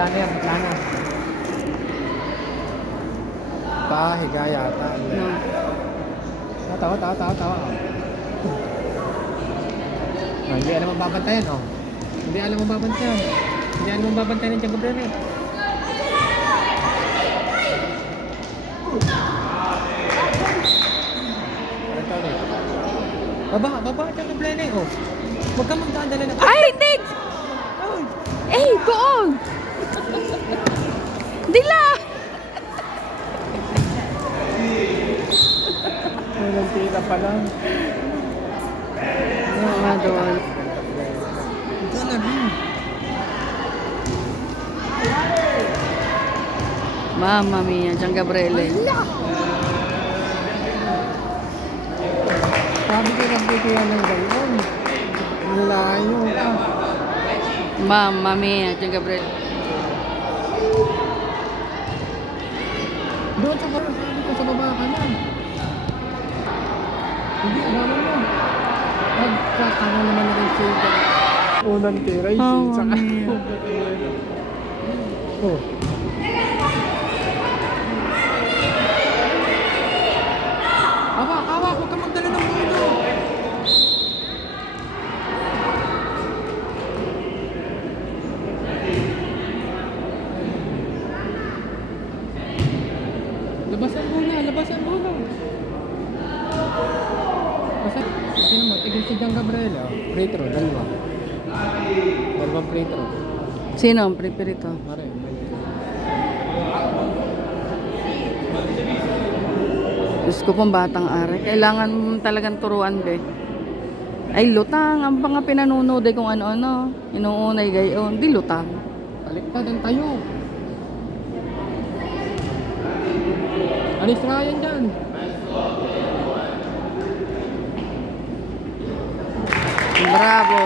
plano yan, plano. Higa yata. No. Tawa. Hindi alam ang babantayan, oh. Hindi alam ang babantayan ng Tiago Brene. Baba, Tiago Brene, oh. Huwag kang magdadala na. Ay, hindi! Doon! Dila! Walang tira pa lang. Oo nga doon. Talaga. Mamma mia, Gian Gabriele. Sabi ko nagtitiyan ng gayon. Layo ka. Mamma mia, Gian Gabriele. Doon sa baba, sabi ko sa baba ka na. Hindi, alaman mo. Pagkakano naman na rin siya. Unang tira, saka. Oh. Hawak, huwag kang magdala ng mundo. Labasan mo na. Kasi naman, tigil si Gian Gabriela. Free throw, dalawa. Dalawang free throw. Sino ang preferito? Pare, Diyos ko pong batang are. Kailangan talagang turuan, be. Ay, lutang. Ang mga pinanunod ay kung ano-ano. Inuunay gayon. Di lutang. baliktad ang tayo. Alis Ryan dyan. Bravo.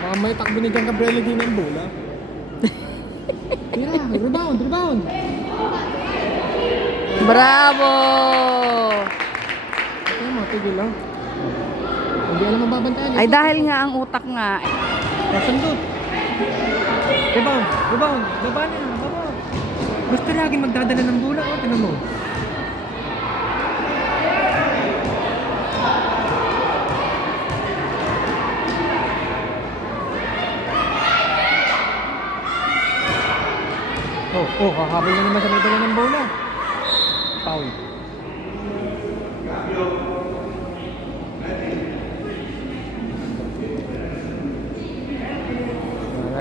Mamay takbo ni Gian Gabriela din ang bola. Tira, rebound. Bravo. Ito mo, tigil lang. Hindi alam mababantayan. Ay, dahil nga ang utak nga. Nasundot. Rebound. Baba na. Gusto lagi magdadala ng bola. O, tinan mo. Hahabol na naman sa may dala ng bola. Foul.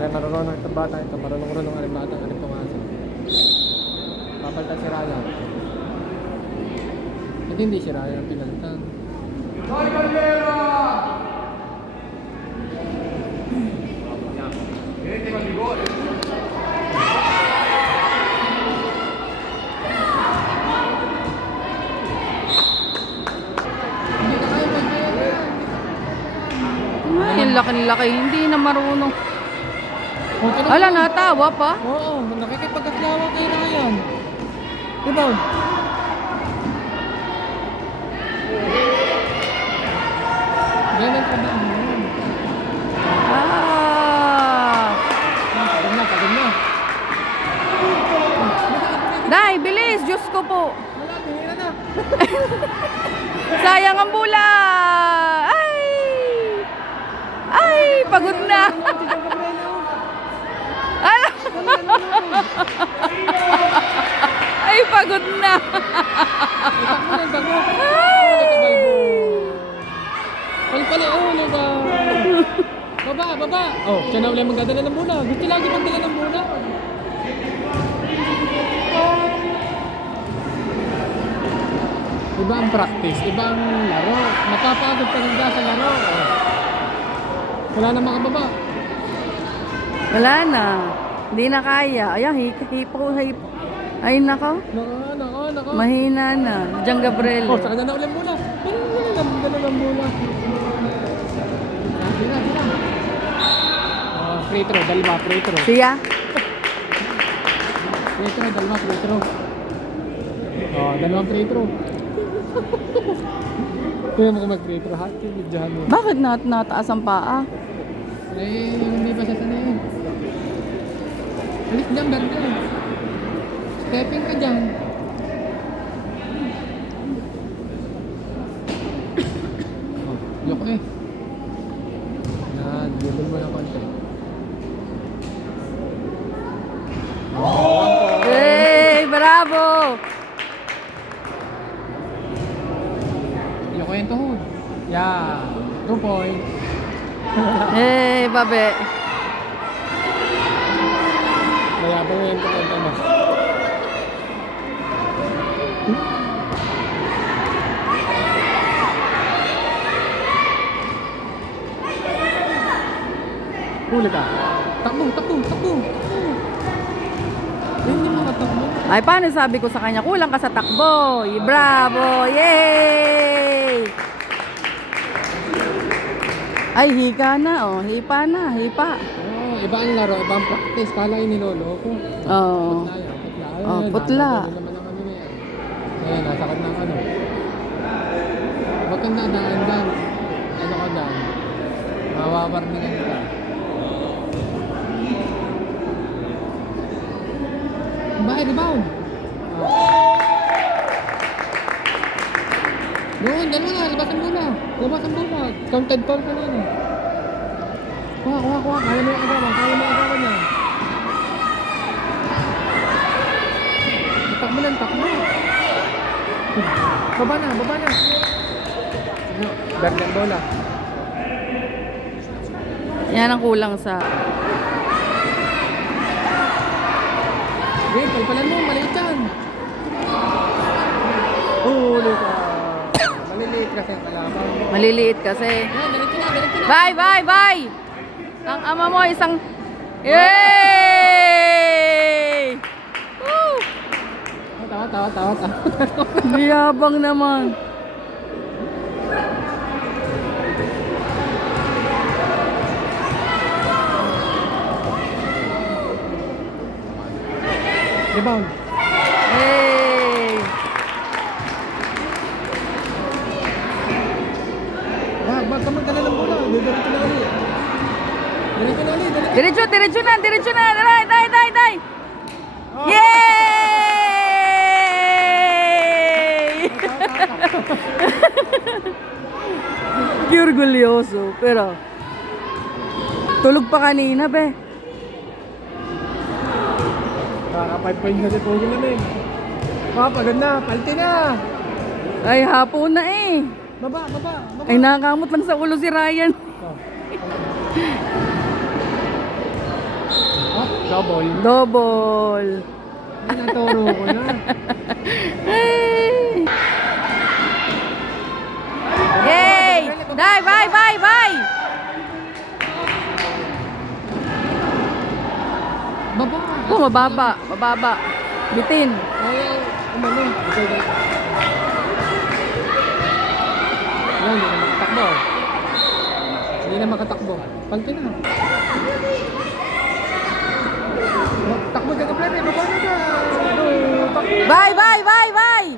Marunong itong bata ito. Marunong ang bata ang itong aso. Papalitan si Ryan. Hindi si Ryan ang pinalitan. Ay, ang laki-laki. Hindi na marunong. Ala, natawa pa. Oo, nakikipagkaklawa kay Ryan. Rebound. Yan ang trabaho mo. Pagod na. Day, bilis. Diyos ko po. Wala, bihira na. Sayang ang bola. Ay, pagod na. Ala. Ay, pagod na. Baba. Oh, siya na ulit magdadala ng bola. Gusto lagi magdala ng bola. Iba ang practice, iba ang laro. Napapagod ka rin sa laro. Oh. Wala na makababa. Wala na. Hindi na kaya. Ayan, hipo. Ay, nako. Nako. Mahina na. Gian Gabriele. Oh, sa kanya na ulit bola. Dala ng bola. Tira. Free throw, dalawa free throw. Siya? Dalawa free throw. Oh, dalawang free throw. Kaya mo kung mag-free throw, hati, bidyahan mo. Bakit nataas ang paa? Hindi pa siya sanay. Alis dyan, Berde. Stepping ka dyan. Yoko eh. Yan, gibon mo ng konti. Hey, bravo! Yoko yung tuhod. Yeah, 2 points. Hey, babe. Mayabang yung tuhod mo. Huli ka. Takbo, takbo, takbo. Hindi mo katakbo. Ay, paano sabi ko sa kanya, kulang ka sa takbo. Bravo! Yay! Ay, hika na, oh. Hipa na, hipa. Oh, iba ang laro, iba ang practice. Kala yung niloloko. Oo. Putla yan, putla. Oh, putla. Nasa naman ang ano na yan. Ayan, nasa kanya ng ano. Huwag kang dadaan dyan. Ano ka dyan? Mawawarningan ka. Bahay, rebound. Doon, dalawa nga, labas ang bola. Labas ang bola. Counted foul ka na yun. Kuha. Kaya mo yung agawan yan. Takbo lang, takbo. Baba na. Berde ang bola. Yan ang kulang sa... Wait, palpalan mo, maliit yan. Huli ka. Maliliit kasi ang kalaban. Maliliit kasi. Yan, diretso na. Bye! Ang ama mo isang... Yay! Woo! Tawa. Biyabang naman. Rebound. Hey! Wag ka magdala ng bola. Diretso na ulit. Diretso na. Dai. Yay! Pure orgulyoso, pero tulog pa kanina, be. Kaka 5 points na si Pogi namin. Pagod na. Palti na. Ay, hapon na eh. Baba. Ay, nakakamot lang sa ulo si Ryan. Double. Double. Ay, naturo ko na. Hey! Yay! Dai, bye! Baba. Oh, mababa. Bitin. Ay, umano. Yan, hindi na makatakbo. Palti na. Takbo ka play, baba na ka. Bye!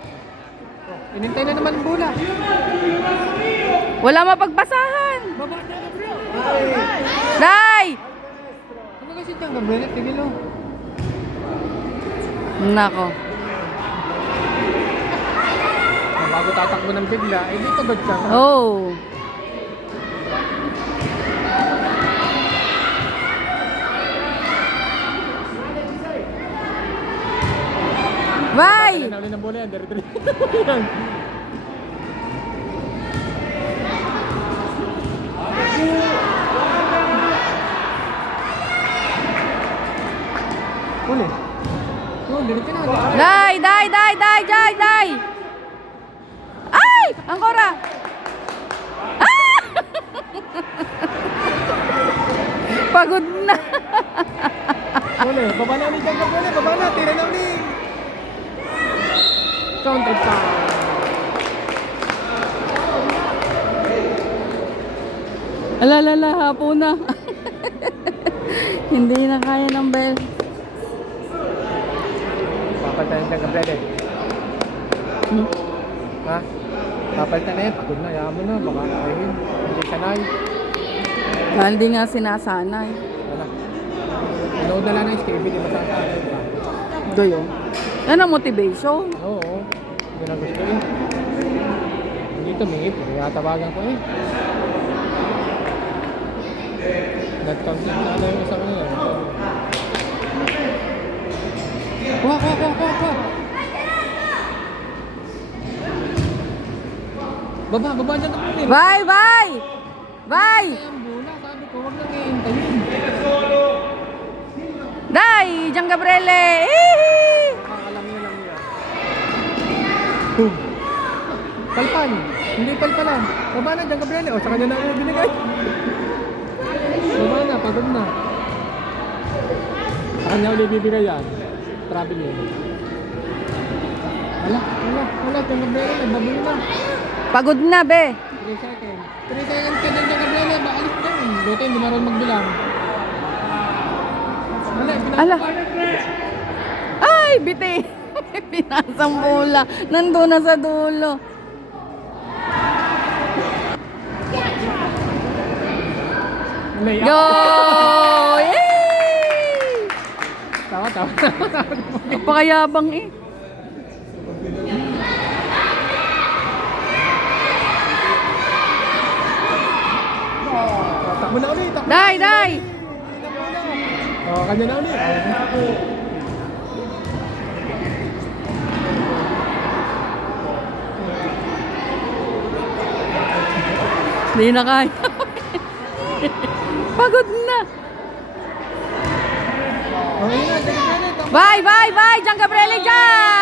Inintay na naman ang bola. Wala mapagbasahan. Baba na ka, bro. Dai! Ano kasi dyan, Gabriel? Tigilo. Nako. Bago tatakbo ng bigla, eh di pagod ka. Oh. Bye! Kailan na ulit ng bola yan, dire. Uli. Oh, dire ka na. Dai! Ay! Angkora! Ah! Pagod na. Uli, baba na ulit dyan, Gabriel. Baba na, tira na ulit. Counted time. Alalala, hapon na. Hindi na kaya ng bell. Papalitan na Gabriel eh. Ha? Papalitan na yan, pagod na, yaman na, baka kain. Hindi sanay. Dahil di nga sinasanay. Wala. Nanood na lang ng escape, hindi masasanay pa. Doyo. Yan ang motivation. Oo. Hindi na gusto eh. Hindi tumingip. Tinatawagan ko eh. Nag-cancel na ano yung isang nila. Kuha! Baba dyan ako eh. Bye! Ay, ang bula. Sabi ko, huwag nang iintayin. Day! Diyan Gabriele! Hihi! Alam niya. Palpal. Hindi palpalan. Baba na dyan, Gabriele. O, sa kanya na ako binigay. Baba na, pagod na. Sa kanya ulit bibigay yan. Traveling. Wala. Dyan, Gabriele. Nagbabuli na. Pagod na, be. 3 seconds. 3 seconds ka dyan, Gabriele. Baalis na eh. Buti, hindi marunong magbilang. Wala, Ala. Ay, biti. Pinasang bola. Nandun na sa dulo. Layup. Go! Yay! Tawa. Napakayabang eh. Takbo na ulit. Day! Oh, kanya na ulit. Hindi na kaya. Pagod na. Oh, yun na, Gabriele. Bye! Diyan Gabriele dyan!